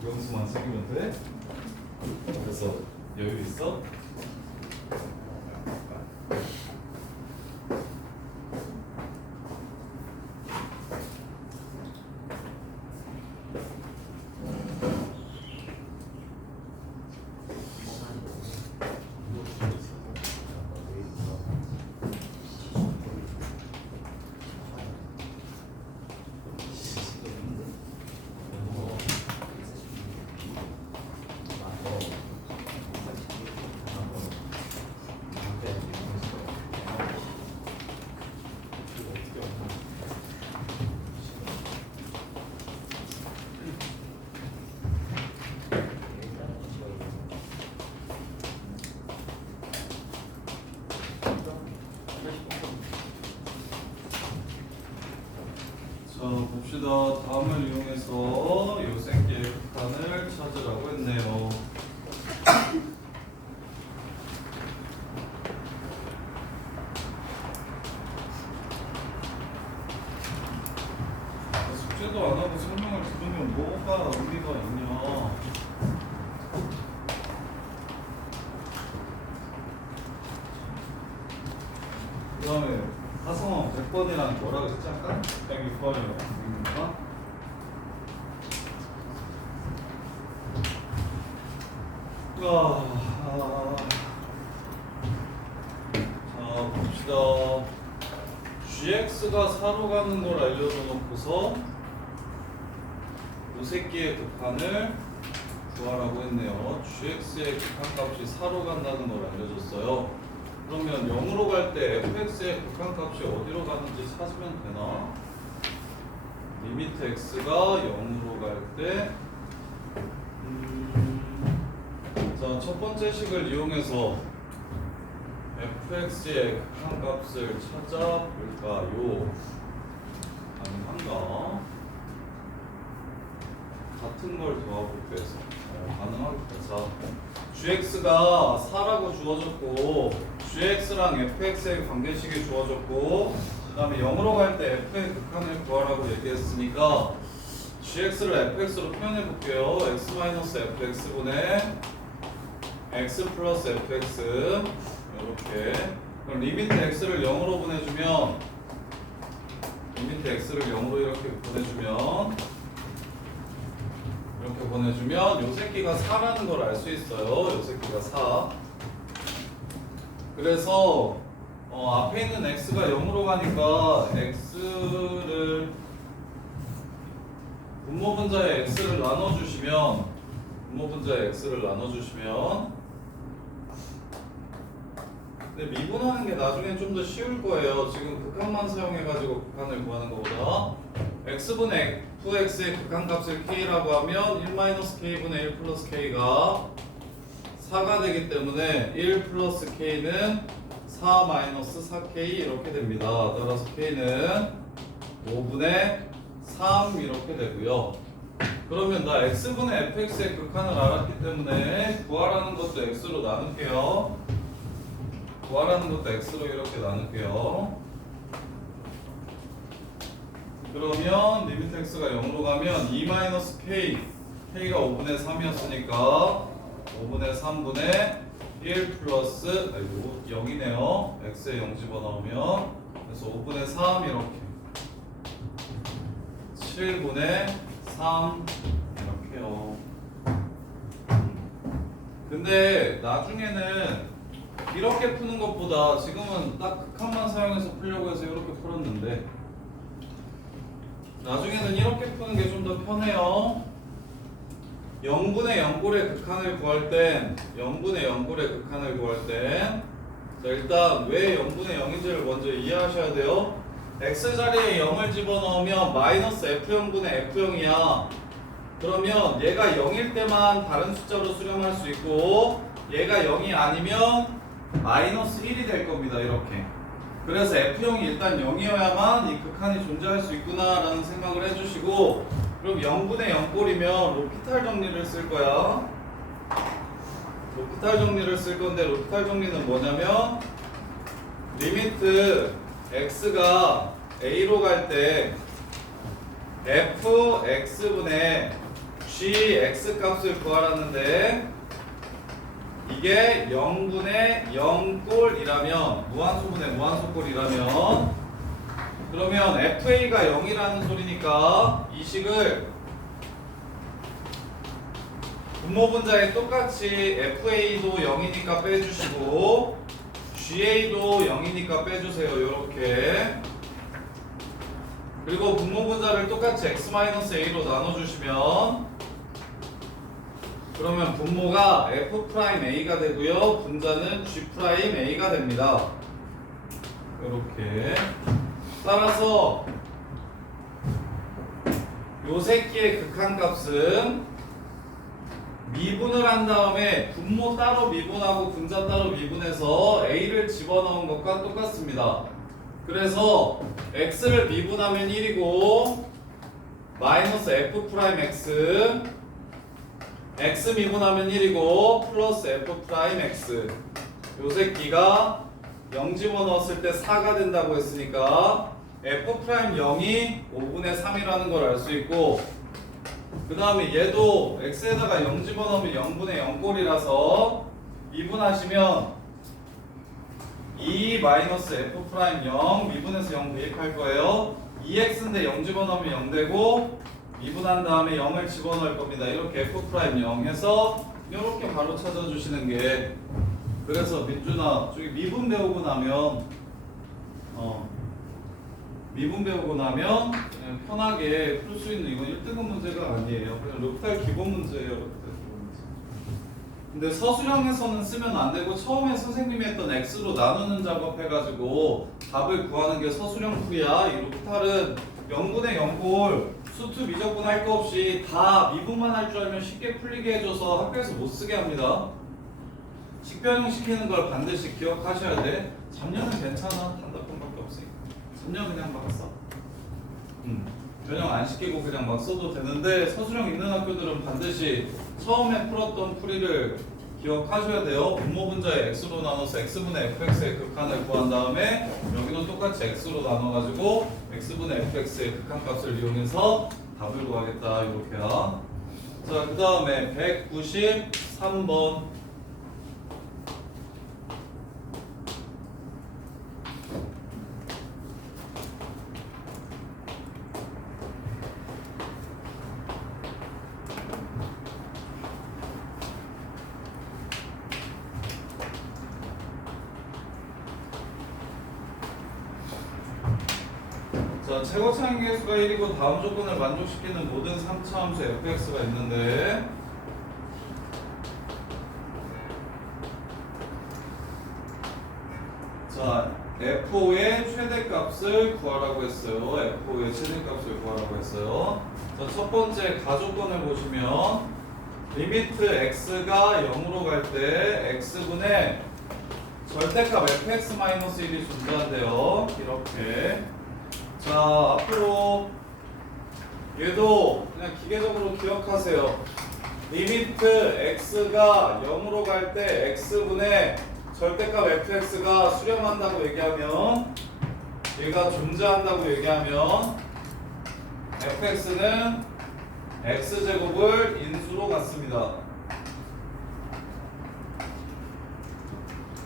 구형수만 생기면 돼? 그래서 여유 있어? 자, 봅시다. 다음을 이용해서 요생계의 극한을 찾으라고 했네요. 숙제도 안 하고 설명을 들으면 뭐가 의미가 있냐? 그 다음에 화성 100번이랑 뭐라고 했지 아까? 106번이라고 했습니까? 자, 봅시다. gx가 4로 가는 걸 알려줘 놓고서 요 새끼의 극한을 구하라고 했네요. gx의 극한값이 4로 간다는 걸 알려줬어요. 그러면 0으로 갈 때 fx의 극한값이 어디로 가는지 찾으면 되나? 리미트 x가 0으로 갈 때 자, 첫 번째 식을 이용해서 fx의 극한값을 찾아볼까요? 가능한가? 같은 걸 더하고 빼서 가능하겠다. gx가 4라고 주어졌고 gx랑 fx의 관계식이 주어졌고 그 다음에 0으로 갈 때 f의 극한을 구하라고 얘기했으니까 gx를 fx로 표현해 볼게요. x-fx분의 x 플러스 fx 이렇게. 그럼 리미트 x를 0으로 보내주면 리미트 x를 0으로 이렇게 보내주면 요 새끼가 4라는 걸 알 수 있어요. 요 새끼가 4. 그래서 앞에 있는 x가 0으로 가니까 x를 분모분자의 x를 나눠주시면 근데 미분하는 게 나중에 좀 더 쉬울 거예요. 지금 극한만 사용해가지고 극한을 구하는 것보다 x분의 fx의 극한값을 k라고 하면 1-k분의 1 플러스 k가 4가 되기 때문에 1 플러스 k는 4 마이너스 4k 이렇게 됩니다. 따라서 k는 5분의 3 이렇게 되고요. 그러면 나 x분의 fx의 극한을 알았기 때문에 구하라는 것도 x로 나눌게요. 이렇게 나눌게요. 그러면 리미트 x가 0으로 가면 2-k k가 5분의 3이었으니까 5분의 3분의 1 플러스 0이네요. x에 0 집어넣으면 그래서 5분의 3 이렇게 7분의 3 이렇게요. 근데 나중에는 이렇게 푸는 것보다 지금은 딱 극한만 사용해서 풀려고 해서 이렇게 풀었는데 나중에는 이렇게 푸는 게 좀 더 편해요. 0분의 0골의 극한을 구할 땐 자, 일단 왜 0분의 0인지를 먼저 이해하셔야 돼요. x자리에 0을 집어넣으면 마이너스 f0분의 f0이야. 그러면 얘가 0일 때만 다른 숫자로 수렴할 수 있고 얘가 0이 아니면 마이너스 1이 될 겁니다. 이렇게. 그래서 f0이 일단 0이어야만 이 극한이 존재할 수 있구나 라는 생각을 해주시고 그럼 0분의 0꼴이면 로피탈 정리를 쓸 거야. 로피탈 정리는 뭐냐면 리미트 x가 a로 갈 때 fx분의 g x 값을 구하라는데 이게 0분의 0꼴이라면 무한소분의 무한소꼴이라면 그러면 FA가 0이라는 소리니까 이 식을 분모분자에 똑같이 FA도 0이니까 빼주시고 GA도 0이니까 빼주세요. 요렇게. 그리고 분모분자를 똑같이 x-a로 나눠주시면 그러면 분모가 F'A가 되고요. 분자는 G'A가 됩니다. 요렇게. 따라서 요 새끼의 극한값은 미분을 한 다음에 분모 따로 미분하고 분자 따로 미분해서 A를 집어넣은 것과 똑같습니다. 그래서 X를 미분하면 1이고 마이너스 F'X X 미분하면 1이고 플러스 F'X 요 새끼가 0 집어넣었을 때 4가 된다고 했으니까 F'0이 5분의 3이라는 걸 알 수 있고 그 다음에 얘도 X에다가 0 집어넣으면 0분의 0꼴이라서 미분하시면 2 마이너스 F'0 미분해서 0 대입할 거예요. 2X인데 0 집어넣으면 0 되고 미분한 다음에 0을 집어넣을 겁니다. 이렇게 F'0 해서 이렇게 바로 찾아주시는 게 그래서 민준아 저기 미분 배우고 나면 미분 배우고 나면 그냥 편하게 풀 수 있는 이건 1등급 문제가 아니에요. 그냥 르프탈 기본 문제예요. 르프탈 기본 문제. 근데 서술형에서는 쓰면 안 되고 처음에 선생님이 했던 X로 나누는 작업 해가지고 답을 구하는 게 서술형 풀이야. 이 르프탈은 0분의 0꼴 수투 미적분 할 거 없이 다 미분만 할 줄 알면 쉽게 풀리게 해줘서 학교에서 못 쓰게 합니다. 식변형 시키는 걸 반드시 기억하셔야 돼. 잡녀는 괜찮아. 단답형밖에 없으니까. 잡녀 그냥 막 써. 변형 안 시키고 그냥 막 써도 되는데 서술형 있는 학교들은 반드시 처음에 풀었던 풀이를 기억하셔야 돼요. 분모분자에 x로 나눠서 x분의 fx의 극한을 구한 다음에 여기도 똑같이 x로 나눠가지고 x분의 fx의 극한값을 이용해서 답을 구하겠다. 이렇게야. 자, 그 다음에 193번. 자, 최고차항 계수가 1이고 다음 조건을 만족시키는 모든 3차 함수 fx가 있는데 자, f5의 최대값을 구하라고 했어요. f5의 최대값을 구하라고 했어요. 자, 첫 번째 가조건을 보시면 리미트 x가 0으로 갈 때 x분의 절대값 fx-1이 존재한대요. 이렇게. 자, 앞으로 얘도 그냥 기계적으로 기억하세요. 리미트 x가 0으로 갈 때 x분의 절대값 fx가 수렴한다고 얘기하면 얘가 존재한다고 얘기하면 fx는 x제곱을 인수로 갖습니다.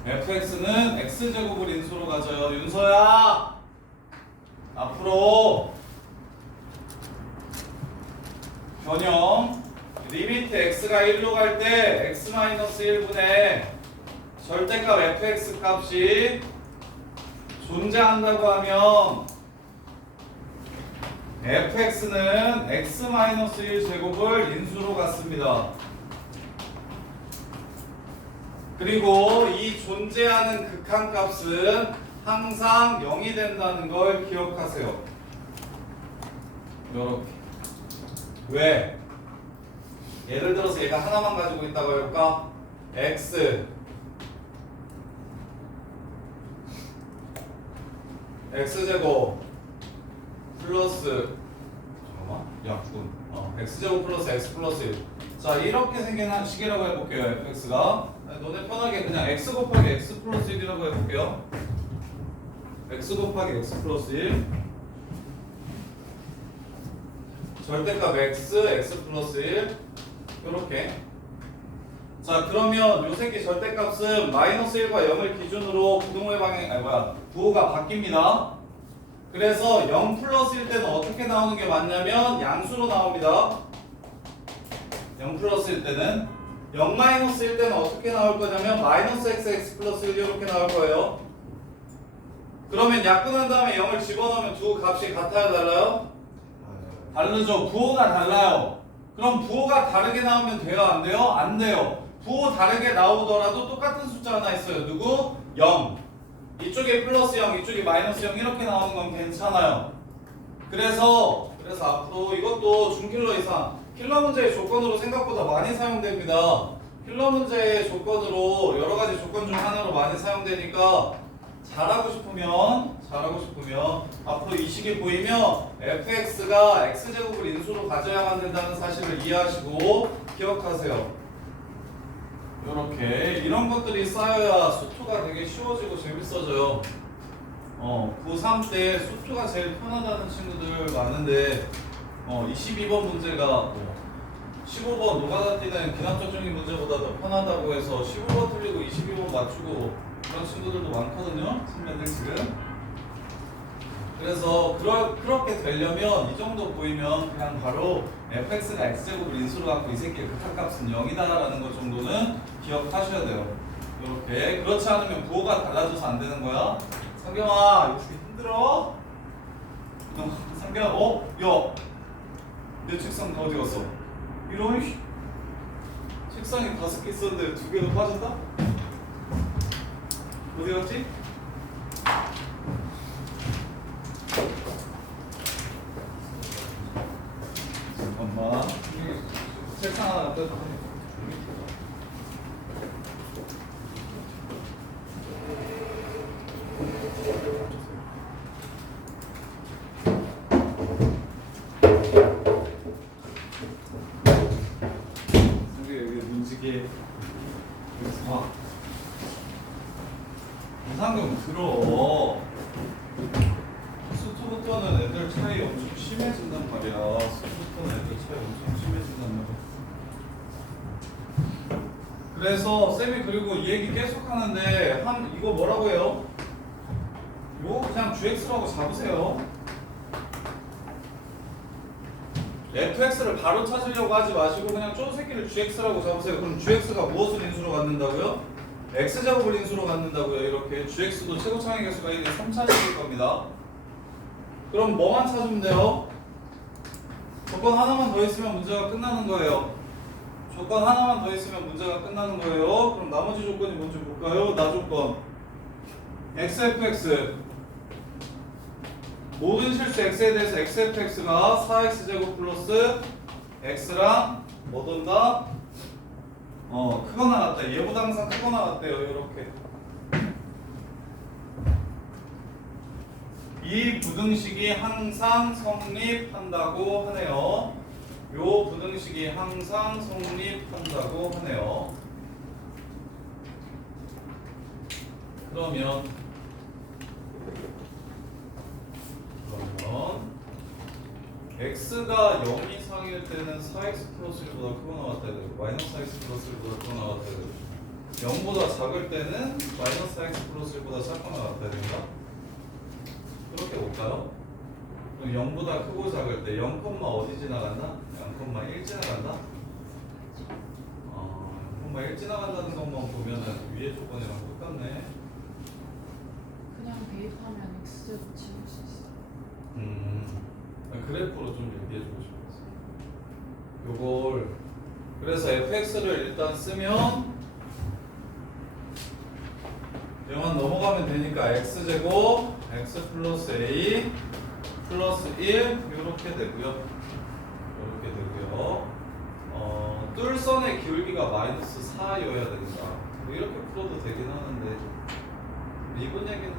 fx는 x제곱을 인수로 가져요. 윤서야! 앞으로 변형 리미트 x가 1로 갈 때 x-1분의 절대값 fx 값이 존재한다고 하면 fx는 x-1 제곱을 인수로 갖습니다. 그리고 이 존재하는 극한값은 항상 0이 된다는 걸 기억하세요. 요렇게. 왜? 예를 들어서 얘가 하나만 가지고 있다고 할까? x제곱 플러스 잠깐만 약분 x제곱 플러스 x 플러스 1. 자, 이렇게 생긴 식이라고 해볼게요. fx가 너네 편하게 그냥 x 곱하기 x 플러스 1이라고 해볼게요. x 곱하기 x 플러스 1. 절대값 x, x 플러스 1 요렇게. 자 그러면 요 새끼 절대값은 마이너스 1과 0을 기준으로 부동의 방향 부호가 바뀝니다. 그래서 0 플러스일 때는 어떻게 나오는 게 맞냐면 양수로 나옵니다. 0 플러스일 때는 0 마이너스일 때는 어떻게 나올 거냐면 마이너스 x, x 플러스 1 이렇게 나올 거예요. 그러면 약분한 다음에 0을 집어넣으면 두 값이 같아요, 달라요? 다르죠. 부호가 달라요. 그럼 부호가 다르게 나오면 돼요, 안 돼요? 안 돼요. 부호 다르게 나오더라도 똑같은 숫자 하나 있어요. 누구? 0. 이쪽에 플러스 0, 이쪽에 마이너스 0 이렇게 나오는 건 괜찮아요. 그래서 앞으로 이것도 중킬러 이상 킬러 문제의 조건으로 생각보다 많이 사용됩니다. 킬러 문제의 조건으로 여러 가지 조건 중 하나로 많이 사용되니까 잘하고 싶으면 앞으로 이 식이 보이면 fx가 x제곱을 인수로 가져야만 된다는 사실을 이해하시고 기억하세요. 이렇게 이런 것들이 쌓여야 수투가 되게 쉬워지고 재밌어져요. 고3 때 수투가 제일 편하다는 친구들 많은데 22번 문제가 15번 노가다 뛰는 기납적중인 문제보다 더 편하다고 해서 15번 틀리고 22번 맞추고 그런 친구들도 많거든요. 선배들 지금. 그래서 그렇게 되려면 이 정도 보이면 그냥 바로 fx가 x제곱을 인수로 갖고 이 새끼의 극한값은 0이다라는 것 정도는 기억하셔야 돼요. 이렇게. 그렇지 않으면 부호가 달라져서 안 되는 거야. 상경아 이거 힘들어? 상경아 야 내 책상 다 어디 갔어? 이런 책상에 5개 있었는데 2개도 빠졌다? 어디 갔지? 잠깐만. 책상 하나 갖다 줘. 여기 문지기 여기서 봐. 이상경 들어. 수투부터는 애들 차이 엄청 심해진단 말이야. 수투부터는 애들 차이 엄청 심해진단 말이야. 그래서 쌤이 그리고 이 얘기 계속 하는데 이거 뭐라고 해요? 요 그냥 GX라고 잡으세요. fx를 바로 찾으려고 하지 마시고 그냥 쪼 새끼를 gx라고 잡으세요. 그럼 gx가 무엇을 인수로 갖는다고요? x제곱을 인수로 갖는다고요. 이렇게 gx도 최고차항의 개수가 1이 3차식일 겁니다. 그럼 뭐만 찾으면 돼요? 조건 하나만 더 있으면 문제가 끝나는 거예요. 조건 하나만 더 있으면 문제가 끝나는 거예요. 그럼 나머지 조건이 뭔지 볼까요? 나 조건 xfx 모든 실수 x에 대해서 xfx가 4x제곱 플러스 x랑 뭐 돈다? 크거 나갔다. 얘보다 항상 크거 나갔대요. 이렇게 이 부등식이 항상 성립한다고 하네요. 요 부등식이 항상 성립한다고 하네요. 그러면 x가 0 이상일 때는 4x 플러스 1보다 크고 나왔다 해야 되고 마이너스 4x 플러스 1보다 크고 나왔다 해야 되고 0보다 작을 때는 마이너스 4x 플러스 1보다 작고 나왔다 해야 된다. 그렇게 볼까요? 그럼 0보다 크고 작을 때 0, 어디 지나간다? 0,1 지나간다? 0,1 지나간다는 것만 보면은 위에 조건이랑 똑같네. 그냥 대입하면 x제곱 지울 수 있어. 그래프로 좀 얘기해주고 싶었어. 요걸 그래서 fx를 일단 쓰면 영원 넘어가면 되니까 x제곱 x 플러스 a 플러스 1 이렇게 되고요. 이렇게 되고요. 뚫선의 기울기가 마이너스 4여야 된다. 뭐 이렇게 풀어도 되긴 하는데 이번 얘기는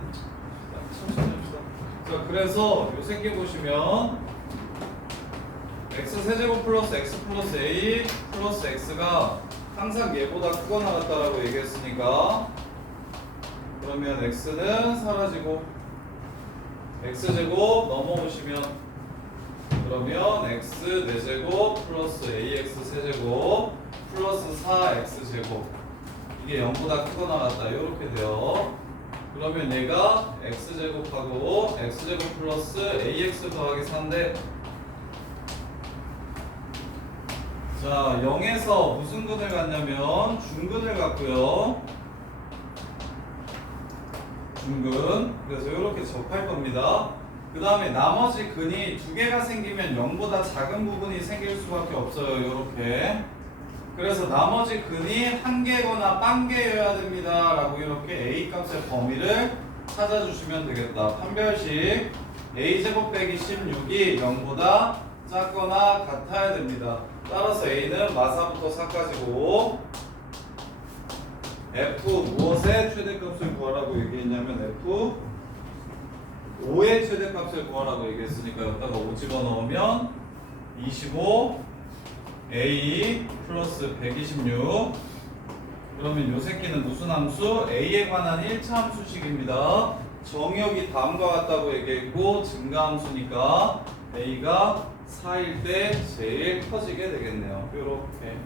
천천히 합시다. 자, 그래서 요 새끼 보시면 x 세제곱 플러스 x 플러스 a 플러스 x가 항상 얘보다 크거나 같다라고 얘기했으니까 그러면 x는 사라지고 x제곱 넘어오시면 그러면 x 4제곱 플러스 ax 세제곱 플러스 4x제곱 이게 0보다 크거나 같다 이렇게 돼요. 그러면 얘가 x제곱하고 x제곱 플러스 ax 더하기 4인데 자 0에서 무슨 근을 갖냐면 중근을 갖고요. 중근. 그래서 이렇게 접할 겁니다. 그 다음에 나머지 근이 두 개가 생기면 0보다 작은 부분이 생길 수밖에 없어요. 이렇게. 그래서 나머지 근이 한 개거나 빵 개여야 됩니다. 라고 이렇게 a 값의 범위를 찾아주시면 되겠다. 판별식 a제곱 빼기 16이 0보다 작거나 같아야 됩니다. 따라서 a는 마사부터 4까지고 f 무엇의 최대값을 구하라고 얘기했냐면 f 5의 최대값을 구하라고 얘기했으니까 여기다가 5 집어넣으면 25 a 플러스 126 그러면 요 새끼는 무슨 함수? a에 관한 1차 함수식입니다. 정의역이 다음과 같다고 얘기했고 증가함수니까 a가 4일 때 제일 커지게 되겠네요. 요렇게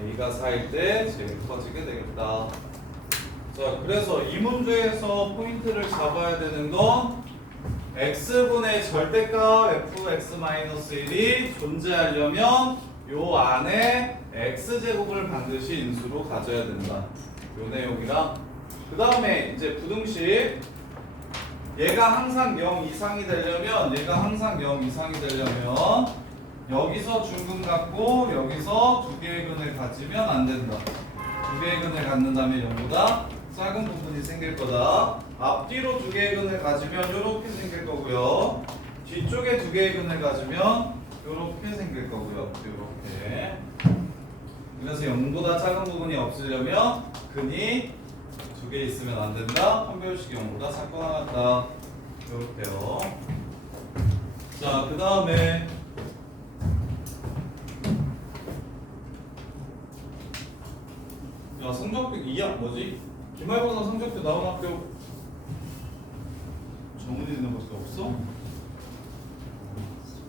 a가 4일 때 제일 커지게 되겠다. 자, 그래서 이 문제에서 포인트를 잡아야 되는 건 x분의 절대값 fx-1이 존재하려면 요 안에 x제곱을 반드시 인수로 가져야 된다. 요 내용이랑 그 다음에 이제 부등식 얘가 항상 0 이상이 되려면 여기서 중근 갖고 여기서 두 개의 근을 가지면 안 된다. 두 개의 근을 갖는다면 0보다 작은 부분이 생길 거다. 앞뒤로 두 개의 근을 가지면 이렇게 생길 거고요. 뒤쪽에 두 개의 근을 가지면 이렇게 생길 거고요. 이렇게. 그래서 0보다 작은 부분이 없으려면 근이 두 개 있으면 안 된다. 판별식이 0보다 작거나 같다. 이렇게요. 자, 그 다음에 야, 성적표 2학 뭐지? 기말고사 성적표 나온 학교 정은이 있는 것도 없어?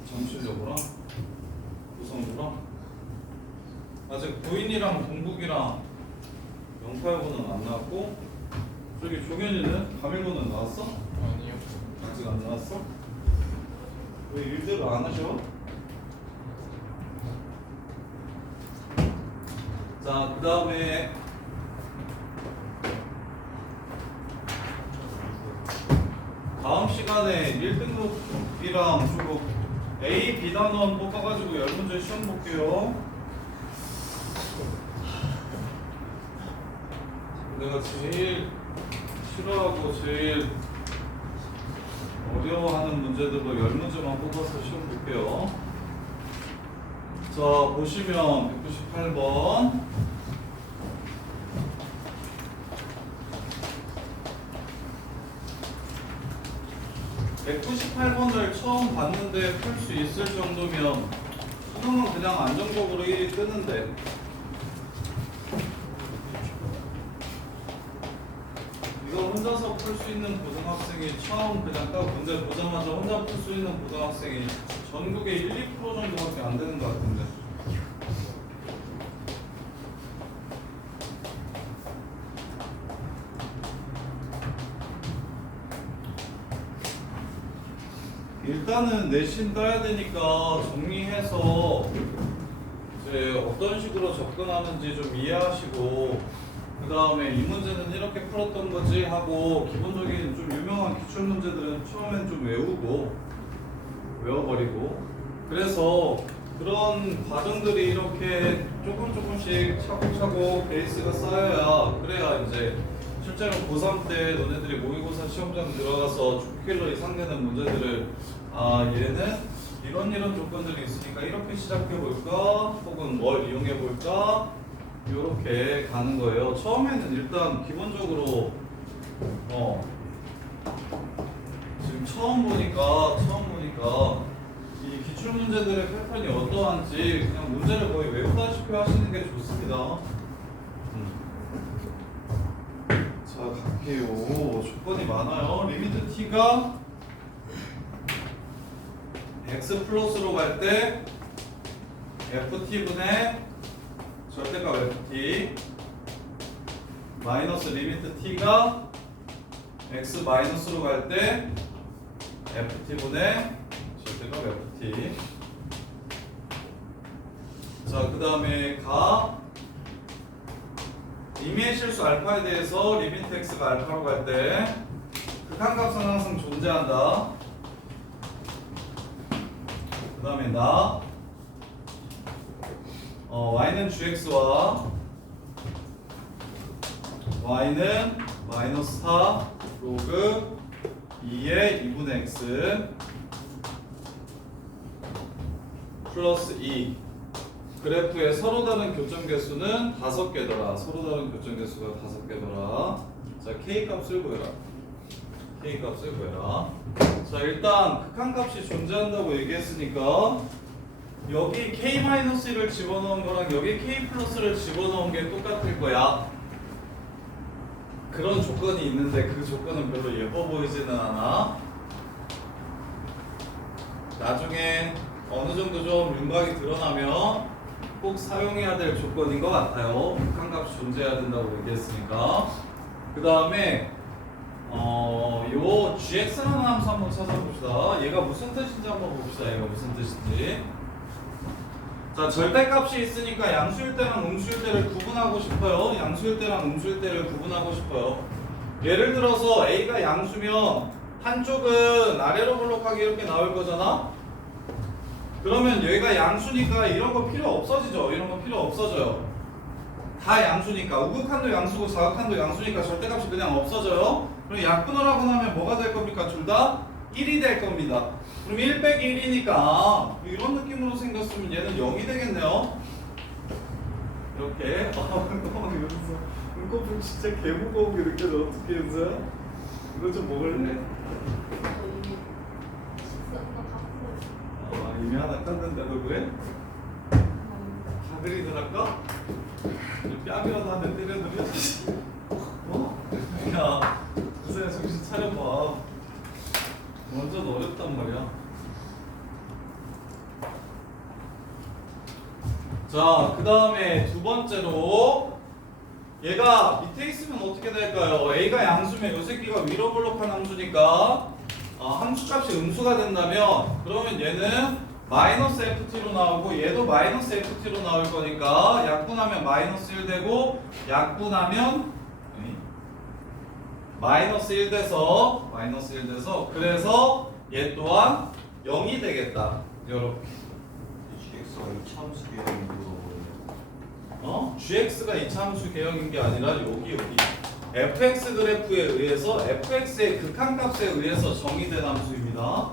정실여고랑 구성부랑 아직 고인이랑 동국이랑 영파여고는 안 나왔고 저기 종현이는 가밀고는 나왔어? 아니요. 아직 안 나왔어? 왜 일대로 안 하셔? 자, 그 다음에 다음 시간에 1등급이랑 주로 A, B 단원 뽑아가지고 10문제 시험 볼게요. 내가 제일 싫어하고 제일 어려워하는 문제들로 10문제만 뽑아서 시험 볼게요. 자, 보시면 198번 198번을 처음 봤는데 풀 수 있을 정도면 수능은 그냥 안정적으로 1위 뜨는데 이거 혼자서 풀 수 있는 고등학생이 처음 그냥 딱 문제 보자마자 혼자 풀 수 있는 고등학생이 전국에 1, 2% 정도밖에 안 되는 것 같은데 일단은 내신 따야 되니까 정리해서 이제 어떤 식으로 접근하는지 좀 이해하시고 그 다음에 이 문제는 이렇게 풀었던 거지 하고 기본적인 좀 유명한 기출 문제들은 처음엔 좀 외워버리고 그래서 그런 과정들이 이렇게 조금씩 차곡차곡 베이스가 쌓여야 그래야 이제 실제로 고3 때 너네들이 모의고사 시험장 들어가서 주킬로 이상 되는 문제들을 아 얘는 이런 조건들이 있으니까 이렇게 시작해 볼까 혹은 뭘 이용해 볼까 이렇게 가는 거예요. 처음에는 일단 기본적으로 지금 처음 보니까 이 기출 문제들의 패턴이 어떠한지 그냥 문제를 거의 외우다시피 하시는 게 좋습니다. 자, 갈게요. 조건이 많아요. 리미트 t가 x 플러스로 갈 때 ft분의 절대값 ft 마이너스 리미트 t가 x 마이너스로 갈 때 ft분의 절대값 ft. 자, 그 다음에 가 임의의 실수 알파에 대해서 리미트 x가 알파로 갈 때 극한값은 항상 존재한다. 그 다음에 나 y는 gx와 y는 마이너스 4 로그 2의 2분의 x 플러스 2 그래프의 서로 다른 교점 개수는 5개더라. 서로 다른 교점 개수가 5개더라. 자, k 값을 구해라. k 값을 구해라. 자, 일단 극한값이 존재한다고 얘기했으니까 여기 k-1을 집어넣은 거랑 여기 k 플러스를 집어넣은 게 똑같을 거야. 그런 조건이 있는데 그 조건은 별로 예뻐 보이지는 않아. 나중에 어느 정도 좀 윤곽이 드러나면 꼭 사용해야 될 조건인 것 같아요. 극한값이 존재해야 된다고 얘기했으니까. 그 다음에 요 gx라는 함수 한번 찾아봅시다. 얘가 무슨 뜻인지 한번 봅시다. 얘가 무슨 뜻인지. 자, 절대값이 있으니까 양수일 때랑 음수일 때를 구분하고 싶어요. 양수일 때랑 음수일 때를 구분하고 싶어요. 예를 들어서 a가 양수면 한쪽은 아래로 블록하기 이렇게 나올 거잖아. 그러면 얘가 양수니까 이런 거 필요 없어지죠. 이런 거 필요 없어져요. 다 양수니까. 우극한도 양수고 자극한도 양수니까 절대값이 그냥 없어져요. 그럼 약분을 하고 나면 뭐가 될 겁니까? 둘 다 1이 될 겁니다. 그럼 1 빼기 1이니까 이런 느낌으로 생겼으면 얘는 0이 되겠네요. 이렇게. 여기서 눈꺼풀 진짜 개무거운 게 느껴져. 어떻게 윤서야? 이거 좀 먹을래? 이미 하나 깠는데도 그래? 가그리들 할까? 뺨이라도 한 대 때려드려? 야, 그새 정신 차려봐. 완전 어렵단 말이야. 자, 그 다음에 두 번째로 얘가 밑에 있으면 어떻게 될까요? a가 양수면 이 새끼가 위로 블록한 함수니까 함수값이 음수가 된다면 그러면 얘는 마이너스 ft로 나오고 얘도 마이너스 ft로 나올 거니까 약분하면 마이너스 1 되고 약분하면 마이너스 1 돼서 그래서 얘 또한 0이 되겠다. 요렇게. gx가 이차함수 개념인 거 gx가 이차함수 개형인 게 아니라 여기 fx 그래프에 의해서 fx의 극한값에 의해서 정의된 함수입니다.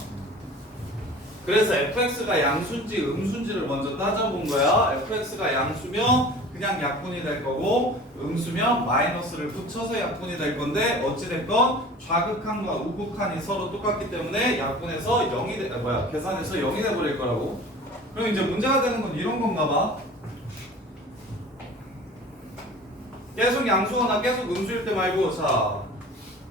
그래서 fx가 양수인지 음수인지를 먼저 따져본 거야. fx가 양수면 그냥 약분이 될 거고 음수면 마이너스를 붙여서 약분이 될 건데 어찌됐건 좌극한과 우극한이 서로 똑같기 때문에 약분해서 0이 계산해서 0이 돼버릴 거라고. 그럼 이제 문제가 되는 건 이런 건가 봐. 계속 양수거나 계속 음수일 때 말고 자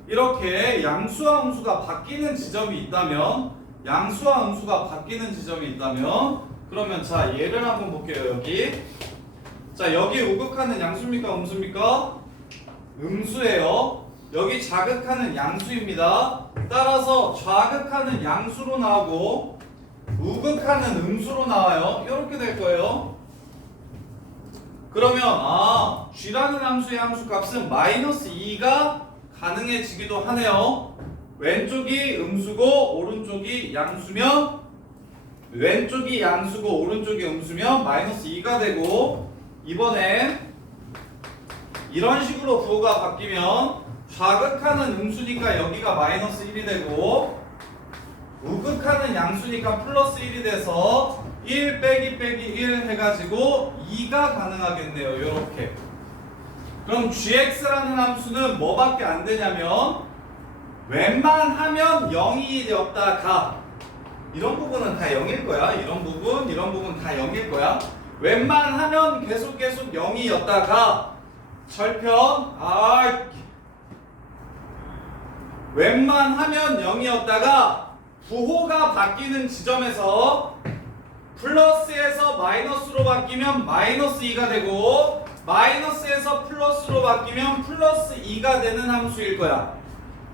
이렇게 양수와 음수가 바뀌는 지점이 있다면 양수와 음수가 바뀌는 지점이 있다면 그러면 자 얘를 한번 볼게요. 여기 자 여기 우극하는 양수입니까 음수입니까? 음수예요. 여기 자극하는 양수입니다. 따라서 좌극하는 양수로 나오고 우극하는 음수로 나와요. 이렇게 될 거예요. 그러면 g라는 함수의 함수값은 마이너스 2가 가능해지기도 하네요. 왼쪽이 음수고 오른쪽이 양수면 왼쪽이 양수고 오른쪽이 음수면 마이너스 2가 되고 이번에 이런 식으로 부호가 바뀌면 좌극하는 음수니까 여기가 마이너스 1이 되고 우극하는 양수니까 플러스 1이 돼서 1 빼기 1 해가지고 2가 가능하겠네요. 요렇게. 그럼 gx라는 함수는 뭐밖에 안 되냐면 웬만하면 0이 되었다가 이런 부분은 다 0일 거야. 이런 부분 다 0일 거야. 웬만하면 계속 0이었다가 절편 웬만하면 0이었다가 부호가 바뀌는 지점에서 플러스에서 마이너스로 바뀌면 마이너스 2가 되고 마이너스에서 플러스로 바뀌면 플러스 2가 되는 함수일 거야.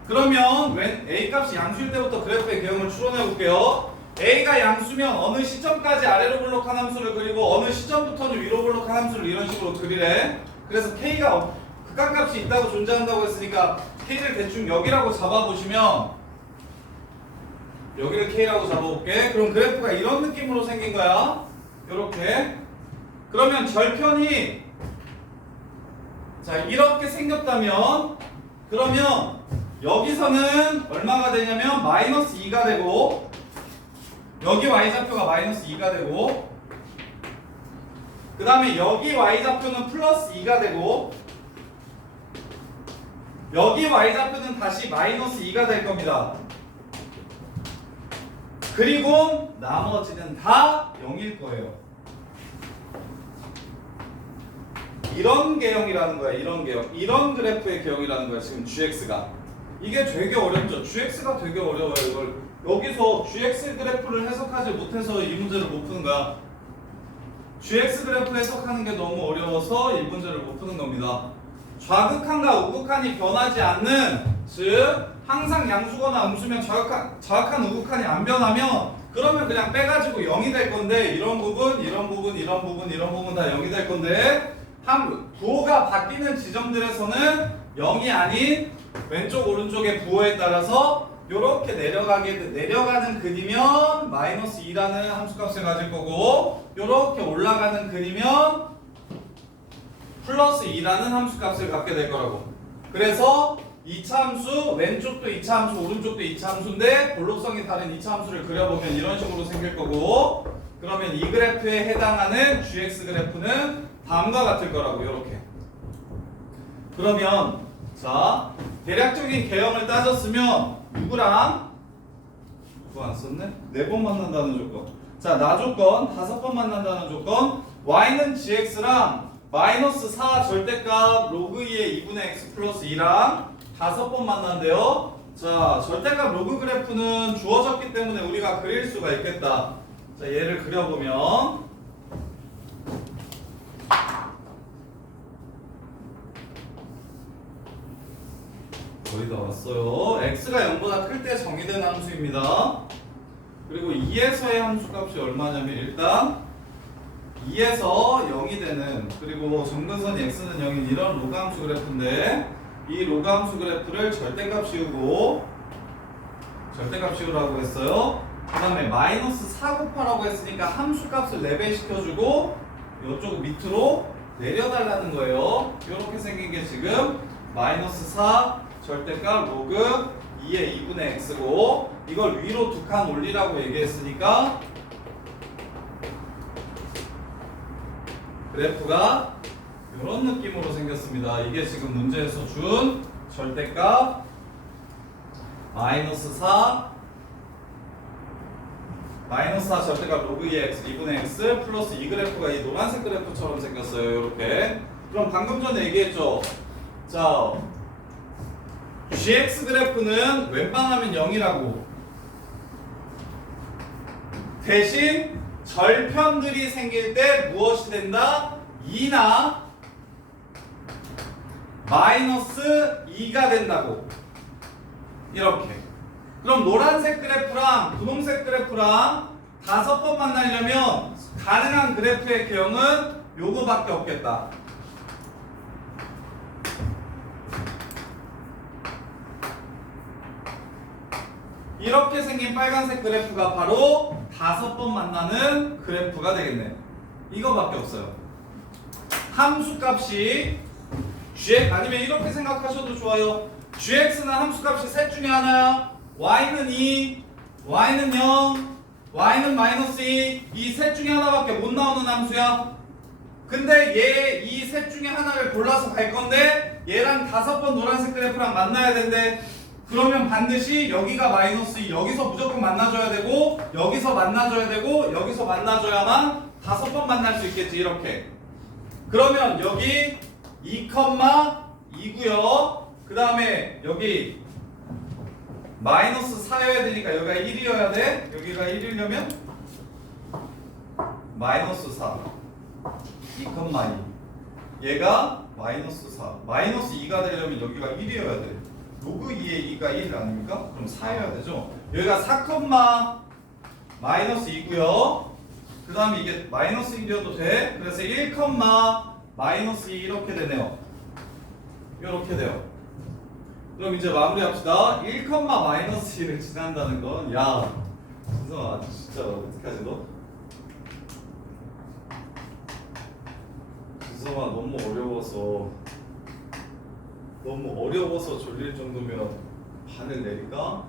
그러면 when a 값이 양수일 때부터 그래프의 개형을 추론해 볼게요. a가 양수면 어느 시점까지 아래로 블록한 함수를 그리고 어느 시점부터는 위로 블록한 함수를 이런 식으로 그리래. 그래서 k가 극한값이 있다고 존재한다고 했으니까 k를 대충 여기라고 잡아보시면 여기를 k라고 잡아볼게. 그럼 그래프가 이런 느낌으로 생긴 거야. 요렇게. 그러면 절편이 자 이렇게 생겼다면 그러면 여기서는 얼마가 되냐면 마이너스 2가 되고 여기 y좌표가 마이너스 2가 되고 그 다음에 여기 y좌표는 플러스 2가 되고 여기 y좌표는 다시 마이너스 2가 될 겁니다. 그리고 나머지는 다 0일 거예요. 이런 개형이라는 거야. 이런 개형. 이런 그래프의 개형이라는 거야. 지금 gx가. 이게 되게 어렵죠. gx가 되게 어려워요. 이걸 여기서 gx 그래프를 해석하지 못해서 이 문제를 못 푸는 거야. gx 그래프 해석하는 게 너무 어려워서 이 문제를 못 푸는 겁니다. 좌극한과 우극한이 변하지 않는 즉 항상 양수거나 음수면 좌극한 우극한이 안 변하면 그러면 그냥 빼가지고 0이 될 건데 이런 부분, 이런 부분, 이런 부분, 이런 부분 다 0이 될 건데 부호가 바뀌는 지점들에서는 0이 아닌 왼쪽 오른쪽의 부호에 따라서 이렇게 내려가는 근이면 마이너스 2라는 함수값을 가질 거고 이렇게 올라가는 근이면 플러스 2라는 함수값을 갖게 될 거라고. 그래서 2차 함수 왼쪽도 2차 함수 오른쪽도 2차 함수인데 볼록성이 다른 2차 함수를 그려보면 이런 식으로 생길 거고 그러면 이 그래프에 해당하는 gx 그래프는 다음과 같을 거라고. 이렇게. 그러면 자 대략적인 개형을 따졌으면 누구랑 누구 안 썼네? 4번 만난다는 조건. 자 나 조건 5번 만난다는 조건 y는 gx랑 마이너스 4 절대값 로그 2의 2분의 x 플러스 2랑 5번 만난대요. 자 절대값 로그 그래프는 주어졌기 때문에 우리가 그릴 수가 있겠다. 자 얘를 그려보면 거의 다 왔어요. x가 0보다 클 때 정의된 함수입니다. 그리고 2에서의 함수값이 얼마냐면 일단 2에서 0이 되는 그리고 점근선이 x는 0인 이런 로그 함수 그래프인데 이 로그 함수 그래프를 절대값 씌우고 절대값 씌우라고 했어요. 그 다음에 마이너스 4 곱하라고 했으니까 함수값을 4배 시켜주고 이쪽 밑으로 내려달라는 거예요. 이렇게 생긴 게 지금 마이너스 4 절대값 로그 2의 2분의 x고 이걸 위로 2칸 올리라고 얘기했으니까 그래프가 이런 느낌으로 생겼습니다. 이게 지금 문제에서 준 절대값 마이너스 4 절대값 로그 2x 2분의 x 플러스 이 그래프가 이 노란색 그래프처럼 생겼어요. 이렇게. 그럼 방금 전에 얘기했죠. 자 gx 그래프는 웬만하면 0이라고 대신 절편들이 생길 때 무엇이 된다? 2나 마이너스 2가 된다고. 이렇게. 그럼 노란색 그래프랑 분홍색 그래프랑 5번 만나려면 가능한 그래프의 개형은 요거밖에 없겠다. 이렇게 생긴 빨간색 그래프가 바로 5번 만나는 그래프가 되겠네. 이거밖에 없어요. 함수값이 gx 아니면 이렇게 생각하셔도 좋아요. gx는 함수값이 셋 중에 하나야. y는 2, y는 0, y는 마이너스 2. 이 셋 중에 하나밖에 못 나오는 함수야. 근데 얘 이 셋 중에 하나를 골라서 갈 건데 얘랑 5번 노란색 그래프랑 만나야 된대. 그러면 반드시 여기가 마이너스 2, 여기서 무조건 만나줘야 되고 여기서 만나줘야 되고 여기서 만나줘야만 5번 만날 수 있겠지. 이렇게. 그러면 여기 2,2고요. 그 다음에 여기 마이너스 4여야 되니까 여기가 1이어야 돼. 여기가 1이려면 마이너스 4 2,2 얘가 마이너스 4 마이너스 2가 되려면 여기가 1이어야 돼. 로그 2의 2가 1 아닙니까? 그럼 4여야 되죠. 여기가 4, 마이너스 2고요. 그 다음에 이게 마이너스 1이어도 돼. 그래서 1, 마이너스 2 이렇게 되네요. 이렇게 돼요. 그럼 이제 마무리합시다. 1, 마이너스 1을 지난다는 건 야, 진성아 진짜 어떡하지 너? 진성아 너무 어려워서 졸릴 정도면 반을 내릴까?